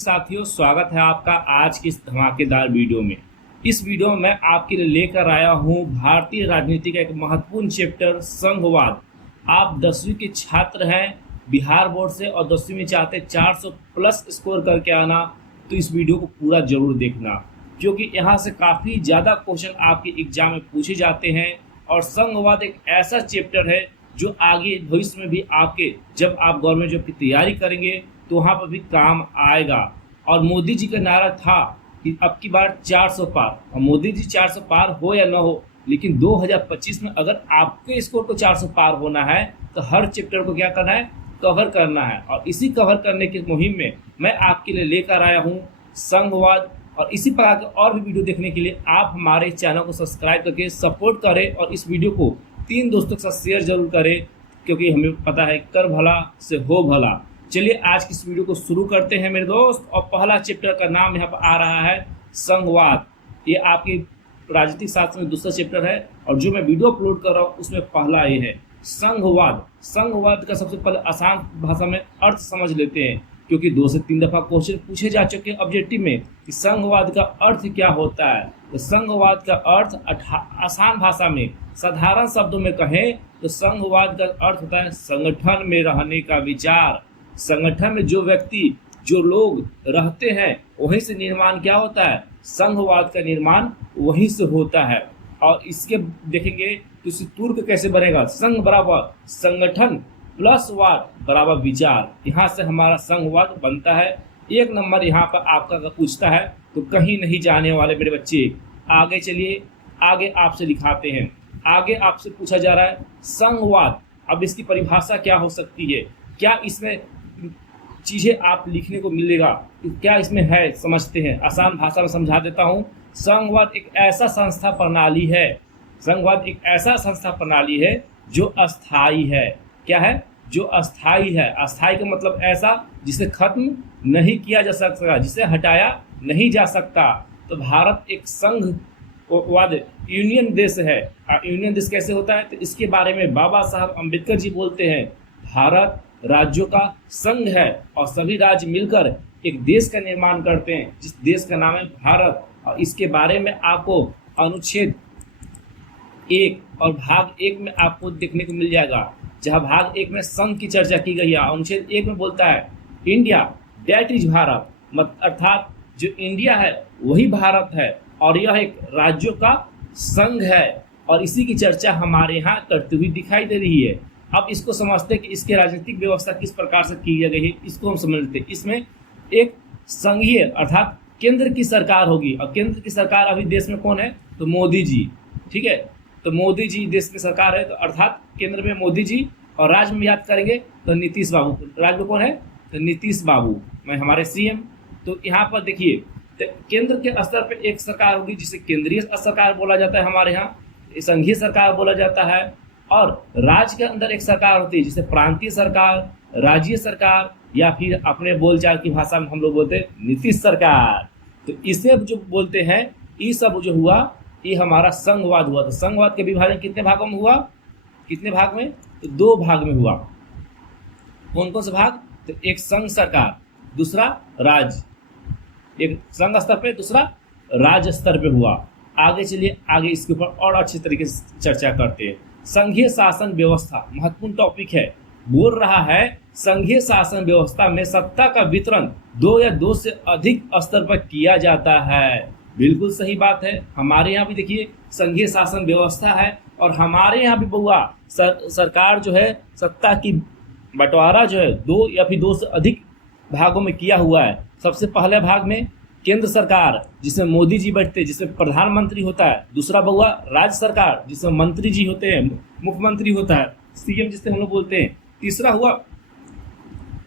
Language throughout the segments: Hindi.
साथियों, स्वागत है आपका आज की इस धमाकेदार वीडियो में। इस वीडियो में मैं आपके लिए लेकर आया हूं भारतीय राजनीति का एक महत्वपूर्ण चैप्टर संघवाद। आप 10वीं के छात्र हैं बिहार बोर्ड से और 10वीं में चाहते हैं 400 प्लस स्कोर करके आना, तो इस वीडियो को पूरा जरूर देखना, क्योंकि यहाँ से काफ़ी ज़्यादा क्वेश्चन आपके एग्जाम में पूछे जाते हैं। और संघवाद एक ऐसा चैप्टर है जो आगे भविष्य में भी आपके जब आप गवर्नमेंट जॉब की तैयारी करेंगे तो वहाँ पर भी काम आएगा। और मोदी जी का नारा था कि अब की बार 400 पार, और मोदी जी 400 पार हो या ना हो, लेकिन 2025 में अगर आपके स्कोर को 400 पार होना है तो हर चैप्टर को क्या करना है, कवर करना है। और इसी कवर करने की मुहिम में मैं आपके लिए लेकर आया हूँ संघवाद। और इसी प्रकार के और भी वीडियो देखने के लिए आप हमारे चैनल को सब्सक्राइब करके सपोर्ट करें और इस वीडियो को 3 दोस्तों के साथ शेयर जरूर करें, क्योंकि हमें पता है कर भला से हो भला। चलिए आज की इस वीडियो को शुरू करते हैं मेरे दोस्त। और पहला चैप्टर का नाम यहाँ पर आ रहा है संघवाद। ये आपके राजनीतिक शास्त्र में दूसरा चैप्टर है और जो मैं वीडियो अपलोड कर रहा हूँ उसमें पहला ये है संघवाद। संघवाद का सबसे पहले आसान भाषा में अर्थ समझ लेते हैं, क्योंकि 2 से 3 दफा क्वेश्चन पूछे जा चुके हैं ऑब्जेक्टिव में कि संघवाद का अर्थ क्या होता है। तो संघवाद का अर्थ आसान भाषा में साधारण शब्दों में कहें तो संघवाद का अर्थ होता है संगठन में रहने का विचार। संगठन में जो व्यक्ति जो लोग रहते हैं वहीं से निर्माण क्या होता है, संघवाद का निर्माण वहीं से होता है। और इसके देखेंगे तो सूत्र कैसे बनेगा, संघ बराबर संगठन प्लस वाद बराबर विचार। यहाँ से हमारा संघवाद बनता है। 1 नंबर यहाँ पर आपका अगर पूछता है तो कहीं नहीं जाने वाले मेरे बच्चे। आगे चलिए, आगे आपसे लिखाते हैं। आगे आपसे पूछा जा रहा है संघवाद। अब इसकी परिभाषा क्या हो सकती है, क्या इसमें चीज़ें आप लिखने को मिलेगा, क्या इसमें है, समझते हैं। आसान भाषा में समझा देता हूँ। संघवाद एक ऐसा संस्था प्रणाली है, संघवाद एक ऐसा संस्था प्रणाली है जो अस्थाई है। क्या है, जो अस्थाई है। अस्थाई का मतलब ऐसा जिसे खत्म नहीं किया जा सकता, जिसे हटाया नहीं जा सकता। तो भारत एक संघवाद यूनियन देश है। यूनियन देश कैसे होता है, तो इसके बारे में बाबा साहब अम्बेडकर जी बोलते हैं भारत राज्यों का संघ है और सभी राज्य मिलकर एक देश का निर्माण करते हैं जिस देश का नाम है भारत। और इसके बारे में आपको अनुच्छेद 1 और भाग 1 में आपको देखने को मिल जाएगा, जहां भाग 1 में संघ की चर्चा की गई है। अनुच्छेद 1 में बोलता है इंडिया दैट इज भारत, अर्थात जो इंडिया है वही भारत है और यह एक राज्यों का संघ है। और इसी की चर्चा हमारे यहाँ करती हुई दिखाई दे रही है। अब इसको समझते हैं कि इसके राजनीतिक व्यवस्था किस प्रकार से की गई है, इसको हम समझते हैं। इसमें एक संघीय अर्थात केंद्र की सरकार होगी, और केंद्र की सरकार अभी देश में कौन है, तो मोदी जी। ठीक है, तो मोदी जी देश की सरकार है, तो अर्थात केंद्र में मोदी जी, और राज्य में याद करेंगे तो नीतीश बाबू। राज्य में कौन है, तो नीतीश बाबू में हमारे सीएम। तो यहाँ पर देखिए, तो केंद्र के स्तर पर एक सरकार होगी जिसे केंद्रीय सरकार बोला जाता है, हमारे यहाँ संघीय सरकार बोला जाता है। और राज्य के अंदर एक सरकार होती है जिसे प्रांतीय सरकार, राज्य सरकार, या फिर अपने बोलचाल की भाषा में हम लोग बोलते हैं नीतीश सरकार। तो इसे जो बोलते हैं, ये सब जो हुआ ये हमारा संघवाद हुआ। तो संघवाद के विभाजन कितने भागों में हुआ, कितने भाग में, तो 2 भाग में हुआ। कौन कौन से भाग, तो एक संघ सरकार, दूसरा राज्य। एक संघ स्तर पे, दूसरा राज्य स्तर पे हुआ। आगे चलिए, आगे इसके ऊपर और अच्छे तरीके से चर्चा करते हैं। संघीय शासन व्यवस्था महत्वपूर्ण टॉपिक है। बोल रहा है संघीय शासन व्यवस्था में सत्ता का वितरण 2 या 2 से अधिक स्तर पर किया जाता है। बिल्कुल सही बात है। हमारे यहाँ भी देखिए संघीय शासन व्यवस्था है और हमारे यहाँ भी बुआ सरकार जो है सत्ता की बंटवारा जो है 2 या फिर 2 से अधिक भागों में किया हुआ है। सबसे पहले भाग में केंद्र सरकार जिसमें मोदी जी बैठते हैं, जिसमें प्रधानमंत्री होता है। दूसरा बहुआ राज्य सरकार जिसमें मंत्री जी होते हैं, मुख्यमंत्री होता है, सीएम जिसे हम लोग बोलते हैं। तीसरा हुआ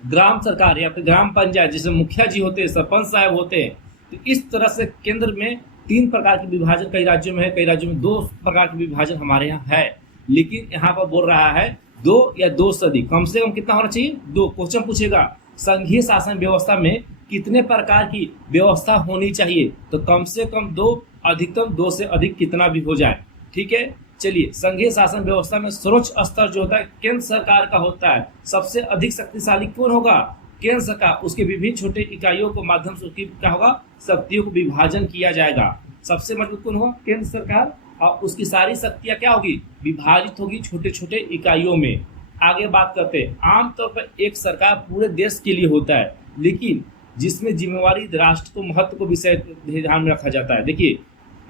ग्राम सरकार या फिर ग्राम पंचायत जिसमें मुखिया जी होते हैं, सरपंच साहब होते हैं। तो इस तरह से केंद्र में 3 प्रकार के विभाजन कई राज्यों में है, कई राज्यों में 2 प्रकार के विभाजन हमारे यहाँ है। लेकिन यहाँ पर बोल रहा है 2 या 2 से अधिक, कम से कम कितना होना चाहिए, 2। क्वेश्चन पूछेगा संघीय शासन व्यवस्था में कितने प्रकार की व्यवस्था होनी चाहिए, तो कम से कम 2, अधिकतम 2 से अधिक कितना भी हो जाए। ठीक है, चलिए। संघीय शासन व्यवस्था में सर्वोच्च स्तर जो होता है केंद्र सरकार का होता है। सबसे अधिक शक्तिशाली कौन होगा, केंद्र सरकार उसके विभिन्न छोटे इकाइयों को माध्यम से उसकी क्या होगा, शक्तियों को विभाजन किया जाएगा। सबसे मजबूत कौन होगा, केंद्र सरकार, और उसकी सारी शक्तियां क्या होगी, विभाजित होगी छोटे छोटे इकाइयों में। आगे बात करते हैं, आमतौर पर एक सरकार पूरे देश के लिए होता है, लेकिन जिसमें जिम्मेवारी राष्ट्र को महत्व को विषय ध्यान में रखा जाता है। देखिए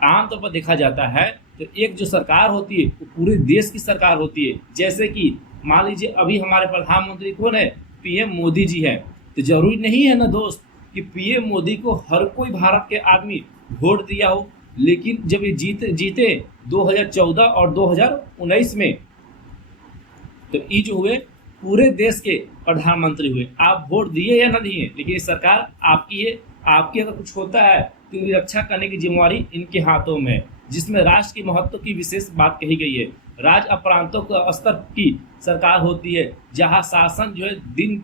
आमतौर पर देखा जाता है तो एक जो सरकार होती है वो पूरे देश की सरकार होती है। जैसे कि मान लीजिए अभी हमारे प्रधानमंत्री कौन है, पीएम मोदी जी है। तो जरूरी नहीं है ना दोस्त कि पीएम मोदी को हर कोई भारत के आदमी वोट दिया हो, लेकिन जब ये जीते 2014 और 2019 में, तो ये जो हुए पूरे देश के प्रधानमंत्री हुए। आप वोट दिए या ना दिए, लेकिन ये सरकार आपकी है। आपकी अगर कुछ होता है तो इनकी रक्षा करने की जिम्मेवारी इनके हाथों में है, जिसमें राष्ट्र के महत्व की विशेष बात कही गई है। राज्य और प्रांतों के स्तर की सरकार होती है, जहां शासन जो है दिन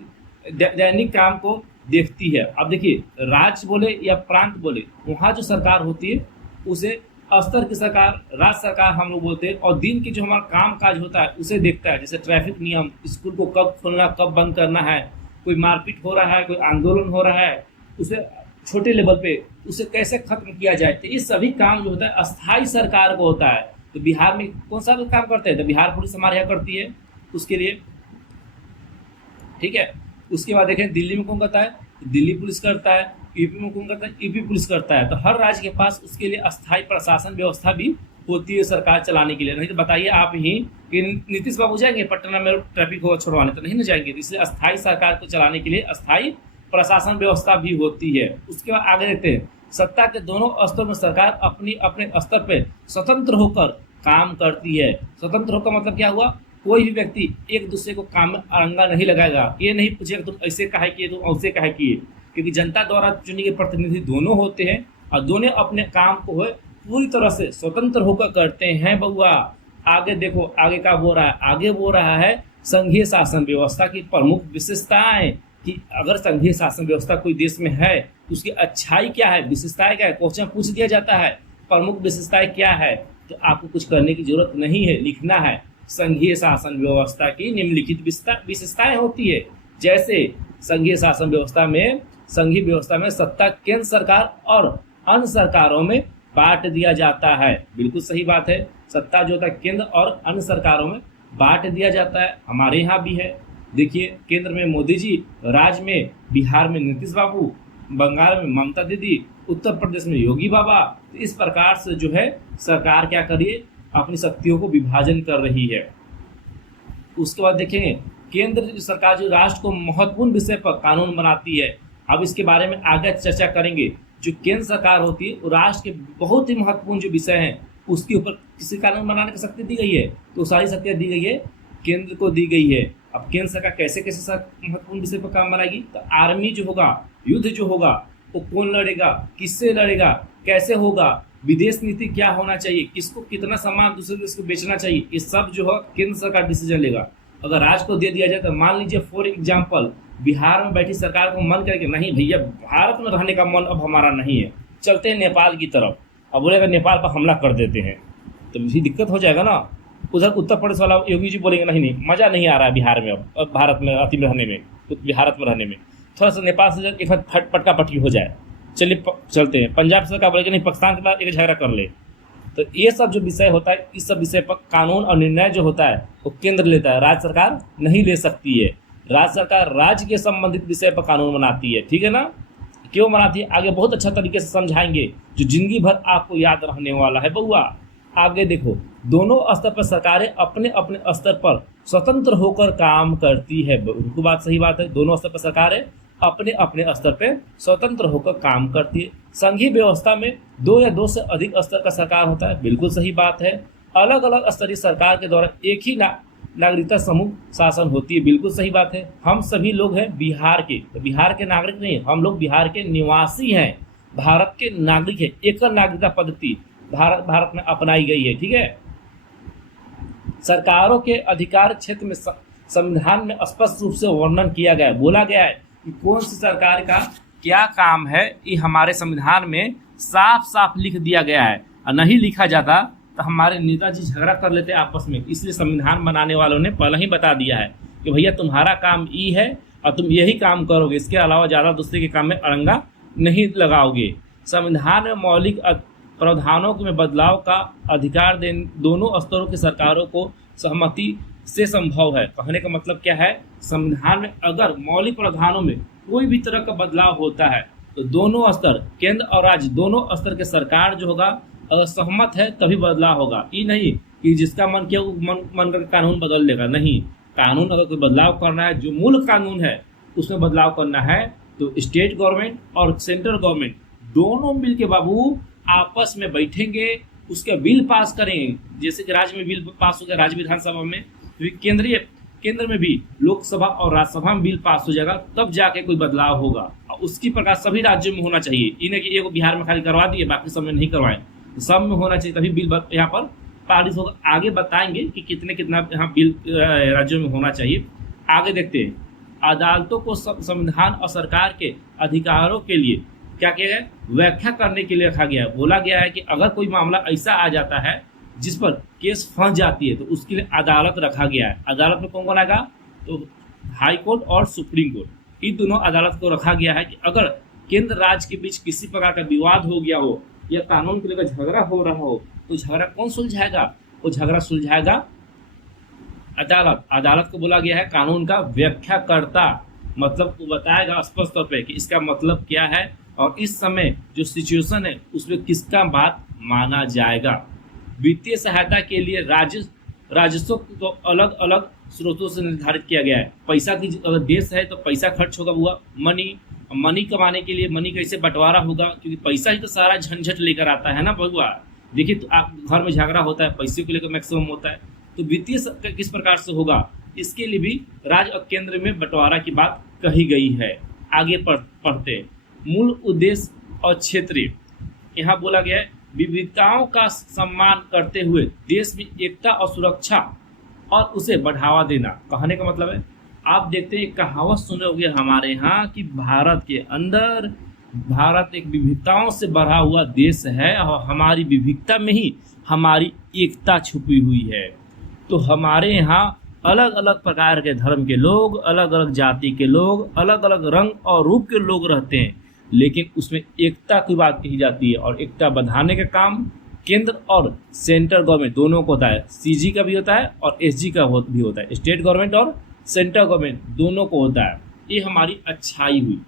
दैनिक काम को देखती है। अब देखिए राज्य बोले या प्रांत बोले, वहाँ जो सरकार होती है उसे स्तर की सरकार, राज्य सरकार हम लोग बोलते हैं, और दिन के जो हमारा काम काज होता है उसे देखता है। जैसे ट्रैफिक नियम, स्कूल को कब खोलना कब बंद करना है, कोई मारपीट हो रहा है, कोई आंदोलन हो रहा है, उसे छोटे लेवल पे उसे कैसे खत्म किया जाए। तो ये सभी काम जो होता है अस्थायी सरकार को होता है। तो बिहार में कौन सा काम करते हैं, तो बिहार पुलिस हमारे यहाँ करती है उसके लिए, ठीक है। उसके बाद देखें दिल्ली में कौन करता है, दिल्ली पुलिस करता है। यूपी में कौन करता है, यूपी पुलिस करता है। तो हर राज्य के पास उसके लिए अस्थायी प्रशासन व्यवस्था भी होती है सरकार चलाने के लिए। नहीं तो बताइए आप ही कि नीतीश बाबू जाएंगे पटना में ट्रैफिक को छुड़वाने, तो नहीं ना जाएंगे। तो इसलिए अस्थायी सरकार को चलाने के लिए अस्थायी प्रशासन व्यवस्था भी होती है। उसके बाद आगे देखते हैं, सत्ता के दोनों स्तरों में सरकार अपनी अपने स्तर पर स्वतंत्र होकर काम करती है। स्वतंत्र होकर मतलब क्या हुआ, कोई भी व्यक्ति एक दूसरे को काम में अड़ंगा नहीं लगाएगा। ये नहीं पूछेगा तुम ऐसे काहे किए, तुम ऐसे काहे किए, क्योंकि जनता द्वारा चुने गए प्रतिनिधि दोनों होते हैं और दोनों अपने काम को है पूरी तरह से स्वतंत्र होकर करते हैं। बउआ आगे देखो, आगे का बोल रहा है, आगे बोल रहा है संघीय शासन व्यवस्था की प्रमुख विशेषताएं, कि अगर संघीय शासन व्यवस्था कोई देश में है तो उसकी अच्छाई क्या है, विशेषताएं क्या है। क्वेश्चन पूछ दिया जाता है प्रमुख विशेषताएं क्या है, तो आपको कुछ करने की जरूरत नहीं है, लिखना है संघीय शासन व्यवस्था की निम्नलिखित विशेषताएं होती है। जैसे संघीय शासन व्यवस्था में सत्ता केंद्र सरकार और अन्य सरकारों में बांट दिया जाता है। बिल्कुल सही बात है, सत्ता जो होता है केंद्र और अन्य सरकारों में बांट दिया जाता है। हमारे यहाँ भी है, देखिए केंद्र में मोदी जी, राज्य में बिहार में नीतीश बाबू, बंगाल में ममता दीदी, उत्तर प्रदेश में योगी बाबा। तो इस प्रकार से जो है सरकार क्या करिए, अपनी शक्तियों को विभाजन कर रही है। उसके बाद देखेंगे केंद्र सरकार जो राष्ट्र को महत्वपूर्ण विषय पर कानून बनाती है। अब इसके बारे में आगे चर्चा करेंगे। जो केंद्र सरकार होती है वो राष्ट्र के बहुत ही महत्वपूर्ण जो विषय हैं उसके ऊपर किसी कानून बनाने की शक्ति दी गई है, तो सारी शक्तियाँ दी गई है केंद्र को दी गई है। अब केंद्र सरकार कैसे कैसे महत्वपूर्ण विषय पर काम बनाएगी, तो आर्मी जो होगा, युद्ध जो होगा वो कौन लड़ेगा, किससे लड़ेगा, कैसे होगा, विदेश नीति क्या होना चाहिए, किसको कितना सामान दूसरे देश को बेचना चाहिए, ये सब जो है केंद्र सरकार डिसीजन लेगा। अगर राज्य को दे दिया जाए तो मान लीजिए फॉर एग्जाम्पल बिहार में बैठी सरकार को मन करके नहीं भैया भारत में रहने का मन अब हमारा नहीं है, चलते हैं नेपाल की तरफ, अब बोलेगा नेपाल पर हमला कर देते हैं, तो भी दिक्कत हो जाएगा ना। उधर उत्तर प्रदेश वाला योगी जी बोलेंगे नहीं मज़ा नहीं आ रहा है बिहार में, अब भारत में अति में रहने में, भारत में रहने में थोड़ा सा नेपाल से एक पटका पटकी हो जाए, चलिए चलते हैं। पंजाब सरकार बोलेगी नहीं पाकिस्तान के बाद एक झगड़ा कर ले। तो ये सब जो विषय होता है, इस सब विषय पर कानून और निर्णय जो होता है वो केंद्र लेता है, राज्य सरकार नहीं ले सकती है। राज्य सरकार राज्य के संबंधित विषय पर कानून बनाती है, ठीक है ना। क्यों बनाती है आगे बहुत अच्छा तरीके से समझाएंगे, जो जिंदगी भर आपको याद रहने वाला है बउआ। आगे देखो, दोनों स्तर पर सरकारें अपने अपने स्तर पर स्वतंत्र होकर काम करती है। उनको बात सही बात है, दोनों स्तर पर सरकारें अपने अपने स्तर पर स्वतंत्र होकर काम करती है। संघीय व्यवस्था में 2 या 2 से अधिक स्तर का सरकार होता है, बिल्कुल सही बात है। अलग अलग स्तरीय सरकार के द्वारा एक ही नागरिकता समूह शासन होती है, बिल्कुल सही बात है। हम सभी लोग हैं बिहार के, तो बिहार के नागरिक नहीं, हम लोग बिहार के निवासी हैं, भारत के नागरिक है। एकल नागरिकता पद्धति भारत में अपनाई गई है, ठीक है। सरकारों के अधिकार क्षेत्र में संविधान में स्पष्ट रूप से वर्णन किया गया है, बोला गया है कि कौन सी सरकार का क्या काम है, ये हमारे संविधान में साफ साफ लिख दिया गया है। और नहीं लिखा जाता तो हमारे नेताजी झगड़ा कर लेते आपस में, इसलिए संविधान बनाने वालों ने पहले ही बता दिया है कि भैया तुम्हारा काम ये है और तुम यही काम करोगे, इसके अलावा ज़्यादा दूसरे के काम में अड़ंगा नहीं लगाओगे। संविधान में मौलिक प्रावधानों में बदलाव का अधिकार दोनों स्तरों की सरकारों को सहमति से संभव है। कहने का मतलब क्या है, संविधान में अगर मौलिक प्रावधानों में कोई भी तरह का बदलाव होता है तो दोनों स्तर, केंद्र और राज्य दोनों स्तर के सरकार जो होगा अगर सहमत है तभी बदलाव होगा। ये नहीं कि जिसका मन किया वो मन कर कानून बदल देगा, नहीं। कानून अगर कोई बदलाव करना है, जो मूल कानून है उसमें बदलाव करना है तो स्टेट गवर्नमेंट और सेंट्रल गवर्नमेंट दोनों मिल के बाबू आपस में बैठेंगे, उसका बिल पास करेंगे। जैसे कि राज्य में बिल पास हो गया राज्य विधानसभा में, केंद्र में भी लोकसभा और राज्यसभा में बिल पास हो जाएगा, तब जाके कोई बदलाव होगा। और उसकी प्रकार सभी राज्यों में होना चाहिए। इन्हें कि एगो बिहार में खाली करवा दिए बाकी सब में नहीं करवाएं, तो सब में होना चाहिए, तभी बिल यहाँ पर पारित होगा। आगे बताएंगे कि कितना यहाँ बिल राज्यों में होना चाहिए। आगे देखते हैं, अदालतों को संविधान और सरकार के अधिकारों के लिए क्या किया गया, व्याख्या करने के लिए रखा गया है। बोला गया है कि अगर कोई मामला ऐसा आ जाता है जिस पर केस फंस जाती है तो उसके लिए अदालत रखा गया है। अदालत में कौन कौन आएगा, तो हाई कोर्ट और सुप्रीम कोर्ट, इन दोनों अदालत को रखा गया है कि अगर केंद्र राज्य के बीच किसी प्रकार का विवाद हो गया हो या कानून को लेकर झगड़ा हो रहा हो तो झगड़ा कौन सुलझाएगा, वो झगड़ा सुलझाएगा अदालत। अदालत को बोला गया है कानून का व्याख्याकर्ता, मतलब वो बताएगा स्पष्ट तौर पे कि इसका मतलब क्या है और इस समय जो सिचुएशन है उसमें किसका बात माना जाएगा। वित्तीय सहायता के लिए राजस्व को अलग अलग स्रोतों से निर्धारित किया गया है। पैसा की अगर देश है तो पैसा खर्च होगा, हुआ मनी कमाने के लिए मनी कैसे बंटवारा होगा, क्योंकि पैसा ही तो सारा झंझट लेकर आता है ना बउआ। देखिए तो आप घर में झगड़ा होता है, पैसे को लेकर मैक्सिमम होता है, तो वित्तीय किस प्रकार से होगा, इसके लिए भी राज्य और केंद्र में बंटवारा की बात कही गई है। आगे पढ़ते मूल उद्देश्य और क्षेत्रीय, यहाँ बोला गया है विविधताओं का सम्मान करते हुए देश में एकता और सुरक्षा और उसे बढ़ावा देना। कहने का मतलब है, आप देखते हैं कहावत सुने होंगे हमारे यहाँ कि भारत के अंदर भारत एक विविधताओं से भरा हुआ देश है और हमारी विविधता में ही हमारी एकता छुपी हुई है। तो हमारे यहाँ अलग अलग प्रकार के धर्म के लोग, अलग अलग जाति के लोग, अलग अलग रंग और रूप के लोग रहते हैं, लेकिन उसमें एकता की बात कही जाती है। और एकता बढ़ाने का काम केंद्र और सेंट्रल गवर्नमेंट दोनों को होता है। सीजी का भी होता है और एसजी का भी होता है, स्टेट गवर्नमेंट और सेंट्रल गवर्नमेंट दोनों को होता है। ये हमारी अच्छाई हुई,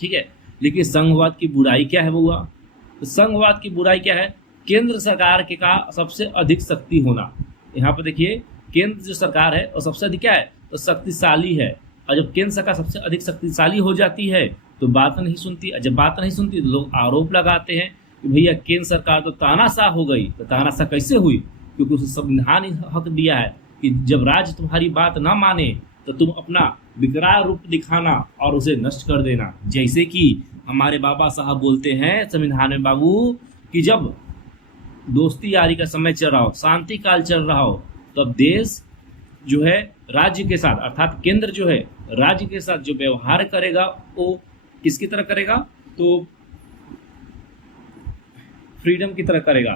ठीक है। लेकिन संघवाद की बुराई क्या है बुआ, तो संघवाद की बुराई क्या है, केंद्र सरकार के का सबसे अधिक शक्ति होना। यहाँ पर देखिए केंद्र जो सरकार है वो सबसे अधिक क्या है, तो शक्तिशाली है। और जब केंद्र सरकार सबसे अधिक शक्तिशाली हो जाती है तो बात नहीं सुनती, और जब बात नहीं सुनती तो लोग आरोप लगाते हैं कि भैया केंद्र सरकार तो तानाशाह हो गई। तो तानाशाह कैसे हुई, क्योंकि उसे संविधान ही हक दिया है कि जब राज्य तुम्हारी बात ना माने तो तुम अपना विकराल रूप दिखाना और उसे नष्ट कर देना। जैसे कि हमारे बाबा साहब बोलते हैं संविधान में बाबू कि जब दोस्ती यारी का समय चल रहा हो, शांति काल चल रहा हो, तो अब देश जो है राज्य के साथ अर्थात केंद्र जो है राज्य के साथ जो व्यवहार करेगा वो किसकी तरह करेगा, तो फ्रीडम की तरह करेगा,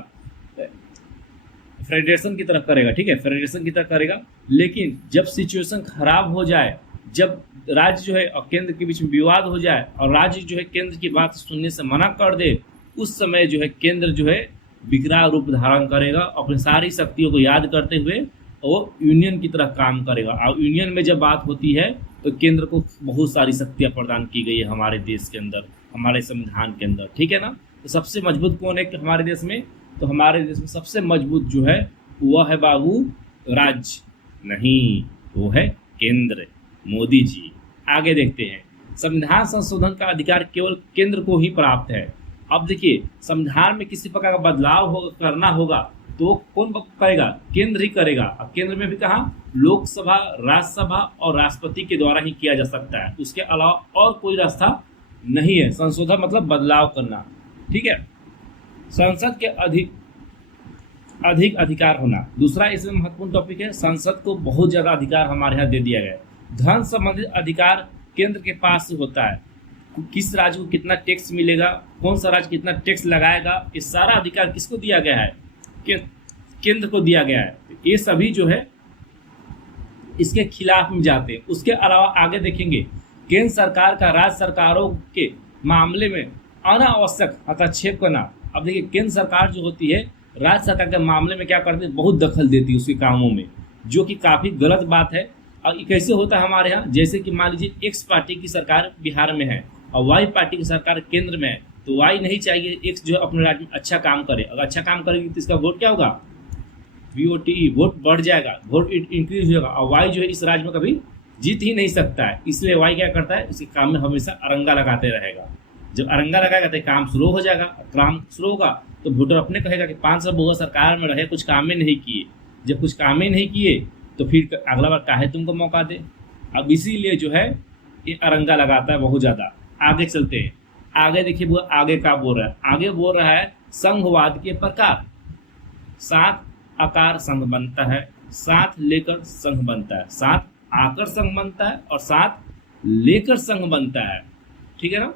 फेडरेशन की तरफ करेगा, ठीक है, फेडरेशन की तरफ करेगा। लेकिन जब सिचुएशन खराब हो जाए, जब राज्य जो है और केंद्र के बीच में विवाद हो जाए और राज्य जो है केंद्र की बात सुनने से मना कर दे, उस समय जो है केंद्र जो है विकराल रूप धारण करेगा, अपनी सारी शक्तियों को याद करते हुए वो यूनियन की तरह काम करेगा। और यूनियन में जब बात होती है तो केंद्र को बहुत सारी शक्तियाँ प्रदान की गई है हमारे देश के अंदर, हमारे संविधान के अंदर, ठीक है ना। तो सबसे मजबूत कौन है हमारे देश में, तो हमारे देश में सबसे मजबूत जो है वह है बाबू राज्य नहीं, वो है केंद्र, मोदी जी। आगे देखते हैं, संविधान संशोधन का अधिकार केवल केंद्र को ही प्राप्त है। अब देखिए संविधान में किसी प्रकार का बदलाव करना होगा तो कौन करेगा, केंद्र ही करेगा। अब केंद्र में भी कहा लोकसभा, राज्यसभा और राष्ट्रपति के द्वारा ही किया जा सकता है, उसके अलावा और कोई रास्ता नहीं है। संशोधन मतलब बदलाव करना, ठीक है। संसद के अधिक अधिकार होना, दूसरा इसमें महत्वपूर्ण टॉपिक है। संसद को बहुत ज्यादा अधिकार हमारे यहाँ दे दिया गया है। धन संबंधित अधिकार केंद्र के पास होता है, किस राज्य को कितना टैक्स मिलेगा, कौन सा राज्य कितना टैक्स लगाएगा, ये सारा अधिकार किसको दिया गया है, केंद्र को दिया गया है। ये सभी जो है इसके खिलाफ में जाते हैं। उसके अलावा आगे देखेंगे केंद्र सरकार का राज्य सरकारों के मामले में अनावश्यक हस्तक्षेप करना। अब देखिए केंद्र सरकार जो होती है राज्य सरकार के मामले में क्या करती है, बहुत दखल देती है उसके कामों में, जो कि काफ़ी गलत बात है। और ये कैसे होता है हमारे यहाँ, जैसे कि मान लीजिए एक्स पार्टी की सरकार बिहार में है और वाई पार्टी की सरकार केंद्र में है, तो वाई नहीं चाहिए एक्स जो है अपने राज्य में अच्छा काम करे। अगर अच्छा काम करेगी तो इसका वोट क्या होगा, VOTE, वोट बढ़ जाएगा, वोट इंक्रीज होगा। और वाई जो है इस राज्य में कभी जीत ही नहीं सकता है, इसलिए वाई क्या करता है, उसके काम में हमेशा अरंगा लगाते रहेगा। जब अरंगा लगाएगा तो काम शुरू हो जाएगा, काम शुरू होगा तो वोटर अपने कहेगा कि 5 साल बहुआ सरकार में रहे, कुछ काम ही नहीं किए। जब कुछ काम ही नहीं किए तो फिर अगला बार काहे तुमको मौका दे। अब इसीलिए जो है ये अरंगा लगाता है बहुत ज़्यादा। आगे चलते हैं, आगे देखिए वो आगे क्या बोल रहा है, आगे बोल रहा है संघवाद के प्रकार। 7 आकार संघ बनता है, 7 लेकर संघ बनता है, 7 आकर संघ बनता है और 7 लेकर संघ बनता है। ठीक है ना।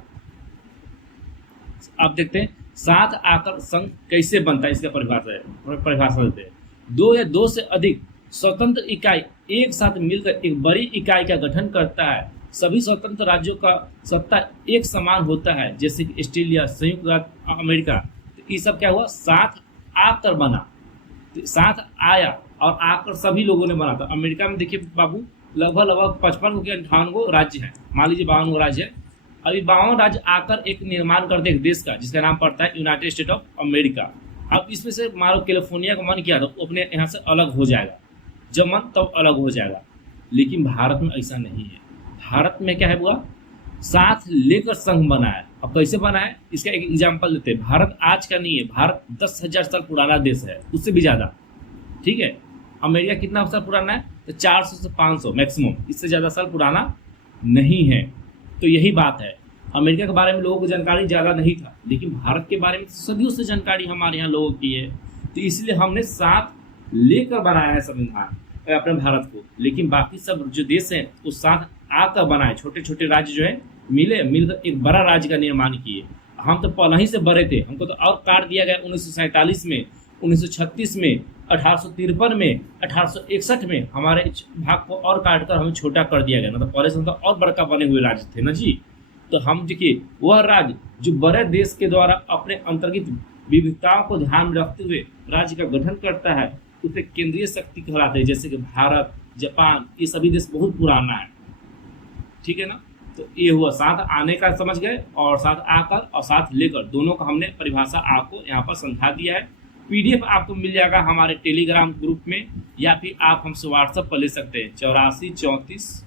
अब देखते हैं 7 आकर संघ कैसे बनता है, इसका परिभाषा देते हैं। 2 या 2 से अधिक स्वतंत्र इकाई एक साथ मिलकर एक बड़ी इकाई का गठन करता है। सभी स्वतंत्र राज्यों का सत्ता एक समान होता है, जैसे कि ऑस्ट्रेलिया, संयुक्त राज्य अमेरिका। तो ये सब क्या हुआ, 7 आकर बना, 7 आया और आकर सभी लोगों ने बना था। अमेरिका में देखिए बाबू लगभग 55 के 58 राज्य हैं, मान लीजिए 52 राज्य है। अभी 52 राज्य आकर एक निर्माण करते एक देश का, जिसका नाम पड़ता है यूनाइटेड स्टेट ऑफ अमेरिका। अब इसमें से मान लो कैलिफोर्निया का मन किया तो अपने यहाँ से अलग हो जाएगा, जब मन तब अलग हो जाएगा। लेकिन भारत में ऐसा नहीं है। भारत में क्या है हुआ, 7 लेकर संघ बना है। अब कैसे बना है, इसका एक एग्जाम्पल देते हैं। भारत आज का नहीं है, भारत 10,000 साल पुराना देश है, उससे भी ज़्यादा। ठीक है। अमेरिका कितना साल पुराना है, तो 400 से 500 मैक्सिमम, इससे ज़्यादा साल पुराना नहीं है। तो यही बात है, अमेरिका के बारे में लोगों को जानकारी ज़्यादा नहीं था, लेकिन भारत के बारे में सदियों से जानकारी हमारे यहाँ लोगों की है। तो इसलिए हमने 7 लेकर बनाया है संविधान अपने भारत को। लेकिन बाकी सब जो देश हैं वो 7 आकर बनाए, छोटे छोटे राज्य जो है मिलकर एक बड़ा राज्य का निर्माण किए। हम तो पहले ही से बड़े थे, हमको तो और काट दिया गया 1947 में, 1936 में, 1853 में, 1861 में हमारे भाग को और काट कर हमें छोटा कर दिया गया। मतलब पहले से हम तो और बड़का बने हुए राज्य थे ना जी। तो हम देखिए वह राज्य जो बड़े देश के द्वारा अपने अंतर्गत विविधताओं को ध्यान में रखते हुए राज्य का गठन करता है, उसे केंद्रीय शक्ति कहलाते हैं। जैसे कि भारत, जापान, ये सभी देश बहुत पुराना है। ठीक है ना। तो ये हुआ 7 आने का समझ गए, और 7 आकर और 7 लेकर, दोनों का हमने परिभाषा आपको यहाँ पर समझा दिया है। PDF आपको मिल जाएगा हमारे टेलीग्राम ग्रुप में, या फिर आप हमसे व्हाट्सएप पर ले सकते हैं 84 34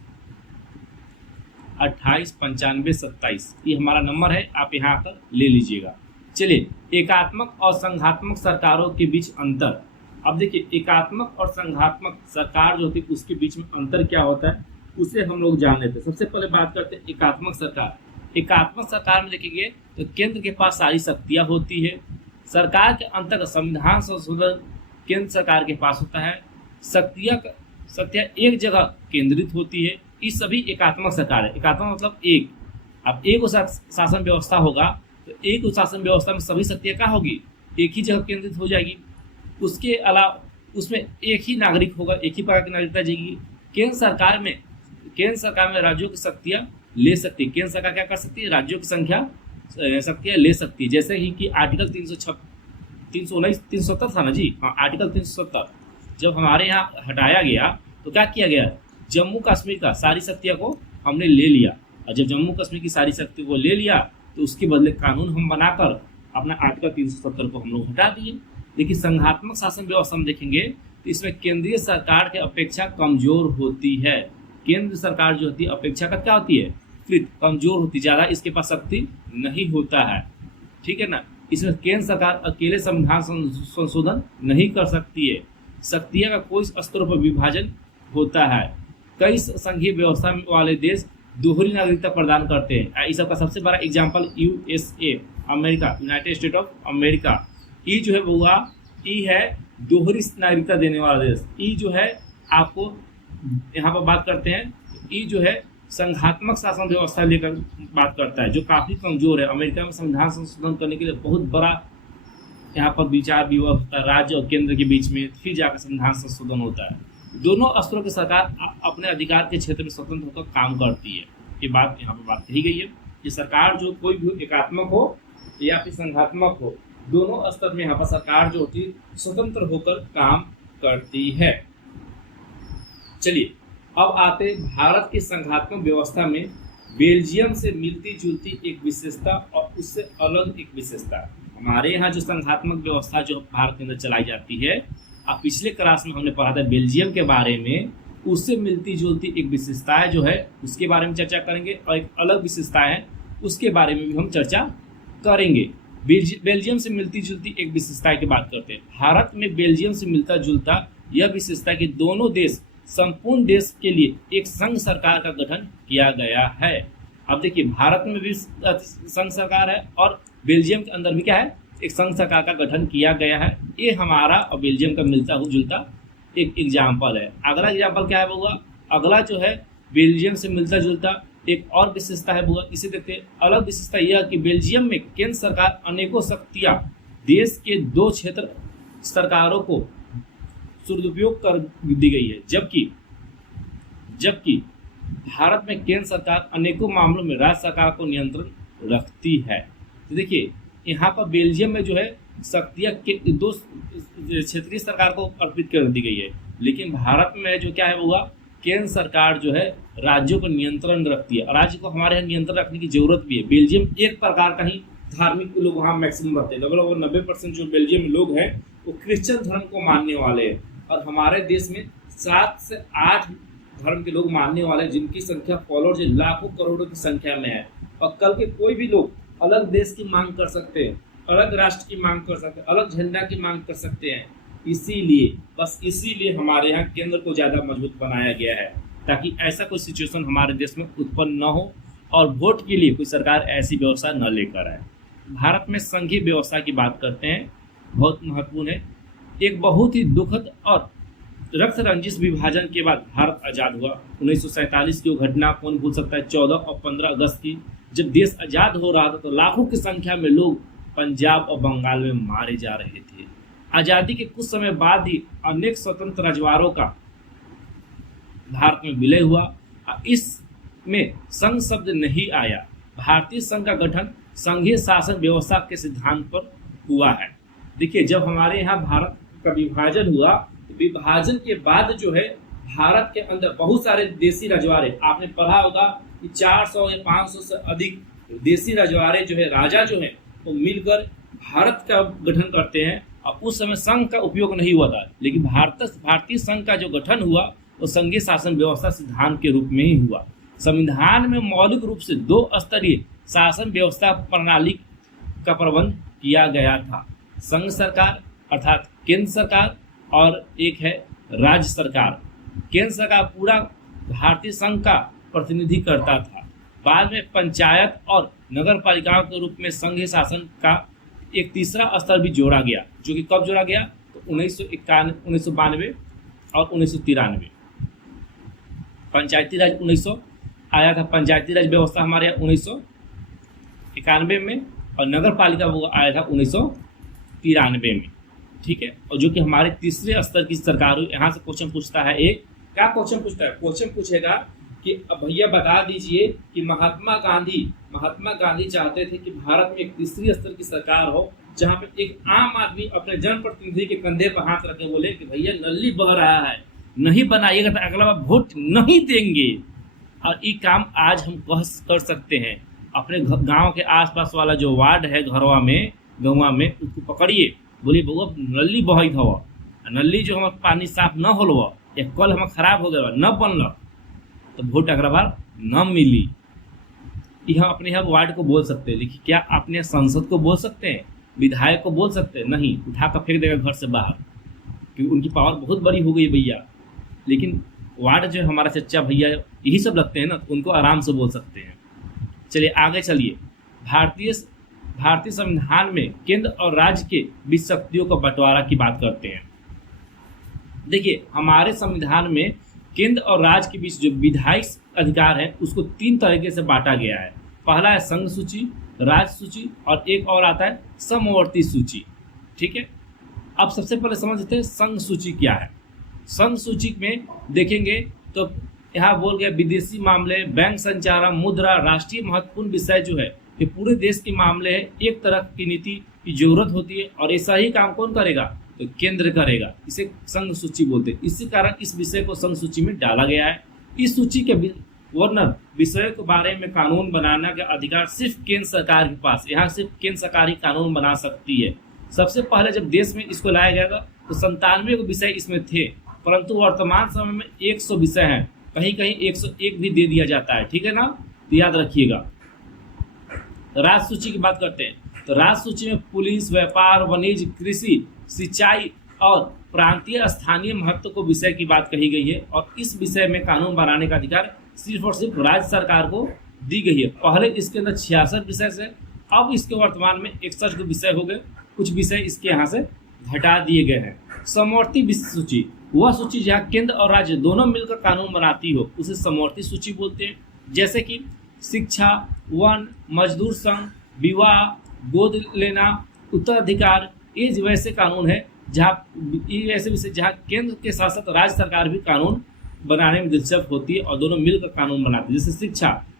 28 95 27, ये हमारा नंबर है, आप यहाँ आकर ले लीजिएगा। चलिए, एकात्मक और संघात्मक सरकारों के बीच अंतर। अब देखिए एकात्मक और संघात्मक सरकार जो होती है उसके बीच में अंतर क्या होता है, उसे हम लोग जान लेते हैं। सबसे पहले बात करते हैं एकात्मक सरकार। एकात्मक सरकार में देखेंगे तो केंद्र के पास सारी शक्तियाँ होती है। सरकार के अंतर्गत संविधान संशोधन केंद्र सरकार के पास होता है। शक्तियाँ एक जगह केंद्रित होती है। ये सभी एकात्मक सरकार है। एकात्मक मतलब एक। अब एक शासन व्यवस्था होगा तो एक शासन व्यवस्था में सभी शक्तियाँ क्या होगी, एक ही जगह केंद्रित हो जाएगी। उसके अलावा उसमें एक ही नागरिक होगा, एक ही प्रकार की नागरिकता जाएगी। केंद्र सरकार में राज्यों की शक्तियाँ ले सकती है। केंद्र सरकार क्या कर सकती है, राज्यों की शक्तियाँ ले सकती है। जैसे ही कि आर्टिकल 370 था ना जी, हाँ आर्टिकल 370 जब हमारे यहाँ हटाया गया तो क्या किया गया, जम्मू कश्मीर का सारी शक्तियाँ को हमने ले लिया। और जब जम्मू कश्मीर की सारी शक्ति को ले लिया तो उसके बदले कानून हम बनाकर अपना आर्टिकल 370 को हम लोग हटा दिए। देखिए संघात्मक शासन व्यवस्था में देखेंगे तो इसमें केंद्रीय सरकार के अपेक्षा कमजोर होती है। केंद्र सरकार जो होती है अपेक्षाकृत क्या होती है, कमजोर होती, ज़्यादा इसके पास शक्ति नहीं होता है। ठीक है ना। इसमें केंद्र सरकार अकेले संविधान संशोधन नहीं कर सकती है। शक्तियाँ का कोई स्तरों पर विभाजन होता है। कई संघीय व्यवस्था वाले देश दोहरी नागरिकता प्रदान करते हैं। इस सबका सबसे बड़ा example USA America, United state of America. ये जो है हुआ, ये है दोहरी नागरिकता देने वाला देश। ये जो है आपको यहाँ पर बात करते हैं, ये जो है संघात्मक शासन व्यवस्था लेकर बात करता है, जो काफ़ी कमजोर है। अमेरिका में संविधान संशोधन करने के लिए बहुत बड़ा यहाँ पर विचार विवाद होता है राज्य और केंद्र के बीच में, फिर जाकर संविधान संशोधन होता है। दोनों स्तरों की सरकार अपने अधिकार के क्षेत्र में स्वतंत्र होकर काम करती है। ये बात यहाँ पर बात कही गई है कि सरकार जो कोई भी एकात्मक हो या फिर संघात्मक हो, दोनों स्तर में यहाँ पर सरकार जो होती है स्वतंत्र होकर काम करती है। चलिए अब आते भारत की संघात्मक व्यवस्था में बेल्जियम से मिलती जुलती एक विशेषता और उससे अलग एक विशेषता। हमारे यहाँ जो संघात्मक व्यवस्था जो भारत के अंदर चलाई जाती है, अब पिछले क्लास में हमने पढ़ा था बेल्जियम के बारे में, उससे मिलती जुलती एक विशेषताएं जो है उसके बारे में चर्चा करेंगे और एक अलग विशेषताएं है उसके बारे में भी हम चर्चा करेंगे। बेल्जियम से मिलती जुलती एक विशेषता की बात करते हैं। भारत में बेल्जियम से मिलता जुलता यह विशेषता कि दोनों देश संपूर्ण देश के लिए एक संघ सरकार का गठन किया गया है। अब देखिए भारत में भी संघ सरकार है और बेल्जियम के अंदर भी क्या है, एक संघ सरकार का गठन किया गया है। ये हमारा और बेल्जियम का मिलता जुलता एक एग्जाम्पल है। अगला एग्जाम्पल क्या है बउआ, अगला जो है बेल्जियम से मिलता जुलता एक और विशेषता है बउआ, इसे देखते हैं। अलग विशेषता यह कि बेल्जियम में केंद्र सरकार अनेकों शक्तियां देश के दो क्षेत्र सरकारों को सदुपयोग कर दी गई है, जबकि भारत में केंद्र सरकार अनेकों मामलों में राज्य सरकार को नियंत्रण रखती है। तो देखिए यहाँ पर बेल्जियम में जो है शक्तियाँ के दो क्षेत्रीय सरकार को अर्पित कर दी गई है, लेकिन भारत में जो क्या है वो केंद्र सरकार जो है राज्यों को नियंत्रण रखती है और राज्य को हमारे यहाँ नियंत्रण रखने की जरूरत भी है। बेल्जियम एक प्रकार का ही धार्मिक लोग वहाँ मैक्सिमम रहते हैं, लगभग 90% जो बेल्जियम में लोग हैं वो क्रिश्चियन धर्म को मानने वाले हैं और हमारे देश में 7 से 8 धर्म के लोग मानने वाले हैं, जिनकी संख्या फॉलोअर्स लाखों करोड़ों की संख्या में है। और कल के कोई भी लोग अलग देश की मांग कर सकते हैं, अलग राष्ट्र की मांग कर सकते हैं, अलग झंडा की मांग कर सकते हैं। इसीलिए हमारे यहाँ केंद्र को ज़्यादा मजबूत बनाया गया है ताकि ऐसा कोई सिचुएशन हमारे देश में उत्पन्न न हो और वोट के लिए कोई सरकार ऐसी व्यवस्था न लेकर आए। भारत में संघीय व्यवस्था की बात करते हैं, बहुत महत्वपूर्ण है। एक बहुत ही दुखद और रक्त रंजिश विभाजन के बाद भारत आज़ाद हुआ। 1947 की वो घटना कौन भूल सकता है, 14 और 15 अगस्त की, जब देश आज़ाद हो रहा था तो लाखों की संख्या में लोग पंजाब और बंगाल में मारे जा रहे थे। आज़ादी के कुछ समय बाद ही अनेक स्वतंत्र रजवाड़ों का भारत में विलय हुआ। इसमें संघ शब्द नहीं आया। भारतीय संघ का गठन संघीय शासन व्यवस्था के सिद्धांत पर हुआ है। देखिए जब हमारे यहाँ भारत का विभाजन हुआ, विभाजन के बाद जो है भारत के अंदर बहुत सारे देसी रजवाड़े, आपने पढ़ा होगा कि 400 या 500 से अधिक देसी रजवाड़े जो है, राजा जो है वो मिलकर भारत का गठन करते हैं। और उस समय संघ का उपयोग नहीं हुआ था, लेकिन भारतीय संघ का जो गठन हुआ वो संघीय शासन व्यवस्था सिद्धांत के रूप में ही हुआ। संविधान में मौलिक रूप से 2 स्तरीय शासन व्यवस्था प्रणाली का प्रबंध किया गया था। संघ सरकार अर्थात केंद्र सरकार और एक है राज्य सरकार। केंद्र सरकार पूरा भारतीय संघ का प्रतिनिधि करता था। बाद में पंचायत और नगर पालिकाओं के रूप में संघीय शासन का एक तीसरा स्तर भी जोड़ा गया, जो कि कब जोड़ा गया तो 1992 और 1993। पंचायती राज 1900 आया था, पंचायती राज व्यवस्था हमारे यहाँ 1991 में और नगर पालिका वो आया था 1993 में। ठीक है, और जो कि हमारे तीसरे स्तर की सरकार हुई। यहाँ से क्वेश्चन पूछता है, एक क्या क्वेश्चन पूछता है, क्वेश्चन पूछेगा कि भैया बता दीजिए कि महात्मा गांधी चाहते थे कि भारत में एक तीसरी स्तर की सरकार हो, जहाँ पे एक आम आदमी अपने जनप्रतिनिधि के कंधे पर हाथ रखे बोले कि भैया नल्ली बह रहा है, नहीं बनाइएगा तो अगला बार वोट नहीं देंगे। और ये काम आज हम कर सकते हैं। अपने गांव के आसपास वाला जो वार्ड है गौवा में उसको पकड़िए, बोलिए बउआ नल्ली बहित हवा, नल्ली जो हमारे पानी साफ न होल या कल हम खराब हो गया न बनल तो वोट अगला बार न मिली। यह अपने यहाँ वार्ड को बोल सकते हैं, लेकिन क्या अपने संसद को बोल सकते हैं, विधायक को बोल सकते हैं? नहीं, उठा कर फेंक देगा घर से बाहर, क्योंकि उनकी पावर बहुत बड़ी हो गई भैया। लेकिन वार्ड जो हमारा चच्चा भैया यही सब लगते हैं ना, तो उनको आराम से बोल सकते हैं। चलिए आगे चलिए। भारतीय संविधान में केंद्र और राज्य के बीच शक्तियों का बंटवारा की बात करते हैं। देखिए हमारे संविधान में केंद्र और राज्य के बीच जो विधायी अधिकार है उसको 3 तरीके से बांटा गया है। पहला है संघ सूची, राज्य सूची और एक और आता है समवर्ती सूची। ठीक है, अब सबसे पहले समझते हैं संघ सूची क्या है। संघ सूची में देखेंगे तो यहाँ बोल गया विदेशी मामले, बैंक संचालन, मुद्रा, राष्ट्रीय महत्वपूर्ण विषय जो है ये पूरे देश के मामले है, एक तरह की नीति की जरूरत होती है और ऐसा ही काम कौन करेगा तो केंद्र करेगा। इसे संघ सूची बोलते हैं। इसी कारण इस विषय को संघ सूची में डाला गया है। इस सूची के वर्णन विषयों के बारे में कानून बनाने का अधिकार सिर्फ केंद्र सरकार के पास, यहाँ सिर्फ केंद्र सरकार ही कानून बना सकती है। सबसे पहले जब देश में इसको लाया गया था तो 97 विषय इसमें थे, परंतु वर्तमान समय में 100 विषय हैं, कहीं कहीं 101 भी दे दिया जाता है। ठीक है ना, तो याद रखिएगा। राज्य सूची की बात करते हैं तो राज्य सूची में पुलिस, व्यापार, वाणिज्य, कृषि, सिंचाई और प्रांतीय स्थानीय महत्व को विषय की बात कही गई है और इस विषय में कानून बनाने का अधिकार सिर्फ और सिर्फ राज्य सरकार को दी गई है। पहले इसके अंदर 66 विषय से, अब इसके वर्तमान में 61 विषय हो गए। कुछ विषय इसके यहाँ से घटा दिए गए हैं। समवर्ती सूची वह सूची जहाँ केंद्र और राज्य दोनों मिलकर कानून बनाती हो उसे समवर्ती सूची बोलते हैं। जैसे कि शिक्षा, वन, मजदूर संघ, विवाह, गोद लेना, उत्तराधिकार, ये वैसे कानून है जहाँ ये ऐसे विषय जहाँ केंद्र के साथ साथ राज्य सरकार भी कानून बनाने में दिलचस्प होती है और दोनों मिलकर कानून बनाते हैं। जैसे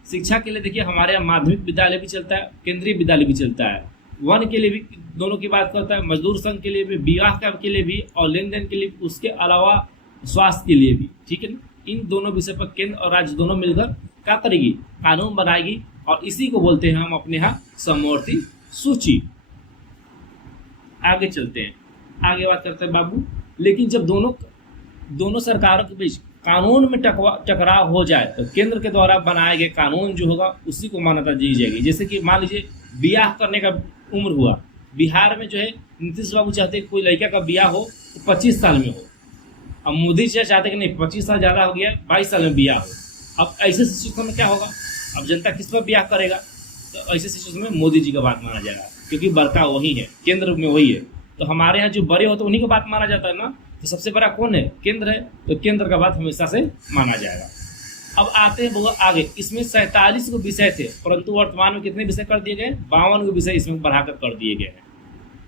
शिक्षा के लिए देखिए हमारे यहाँ माध्यमिक विद्यालय भी चलता है, केंद्रीय विद्यालय भी चलता है। वन के लिए भी दोनों की बात करता है, मजदूर संघ के लिए भी, विवाह के लिए भी और लेन देन के लिए, उसके अलावा स्वास्थ्य के लिए भी। ठीक है ना, इन दोनों विषय पर केंद्र और राज्य दोनों मिलकर क्या करेगी, कानून बनाएगी और इसी को बोलते हैं हम अपने यहाँ समवर्ती सूची। आगे चलते हैं, आगे बात करते हैं बाबू। लेकिन जब दोनों सरकारों के बीच कानून में टकराव हो जाए तो केंद्र के द्वारा बनाए गए कानून जो होगा उसी को मान्यता दी जाएगी। जैसे कि मान लीजिए ब्याह करने का उम्र हुआ, बिहार में जो है नीतीश बाबू चाहते हैं कोई लड़का का ब्याह हो तो 25 साल में हो। अब मोदी जी चाहते कि नहीं 25 साल ज़्यादा हो गया, 22 साल में ब्याह हो। अब ऐसे सिचुएशन में क्या होगा, अब जनता किस पर ब्याह करेगा, तो ऐसे सिचुएशन में मोदी जी का बात माना जाएगा क्योंकि बड़का वही है, केंद्र में वही है। तो हमारे यहाँ जो बड़े होते हैं उन्हीं का बात माना जाता है ना, तो सबसे बड़ा कौन है, केंद्र है, तो केंद्र का बात हमेशा से माना जाएगा। अब आते हैं बहुत आगे, इसमें 47 को विषय थे परंतु वर्तमान में कितने विषय कर दिए गए, 52 को विषय इसमें बढ़ाकर कर दिए गए हैं।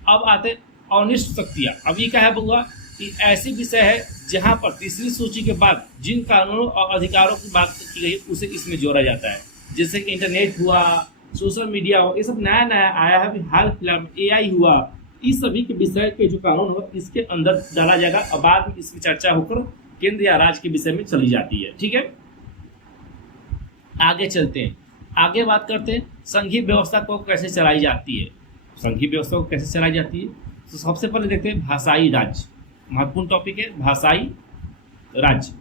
अब आते हैं अनिष्ट शक्तियाँ। अब ये क्या है बउआ कि ऐसी विषय है जहाँ पर तीसरी सूची के बाद जिन कानूनों और अधिकारों की बात की गई उसे इसमें जोड़ा जाता है। जैसे कि इंटरनेट हुआ, सोशल मीडिया हुआ, ये सब नया नया आया है अभी हाल फिलहाल में, AI हुआ, इस सभी के विषय के जो कानून हो इसके अंदर डाला जाएगा और बाद में इसकी चर्चा होकर केंद्र या राज्य के विषय में चली जाती है। ठीक है, आगे चलते हैं, आगे बात करते हैं संघीय व्यवस्था को कैसे चलाई जाती है। संघीय व्यवस्था को कैसे चलाई जाती है तो सबसे पहले देखते हैं भाषाई राज्य, महत्वपूर्ण टॉपिक है भाषाई राज्य।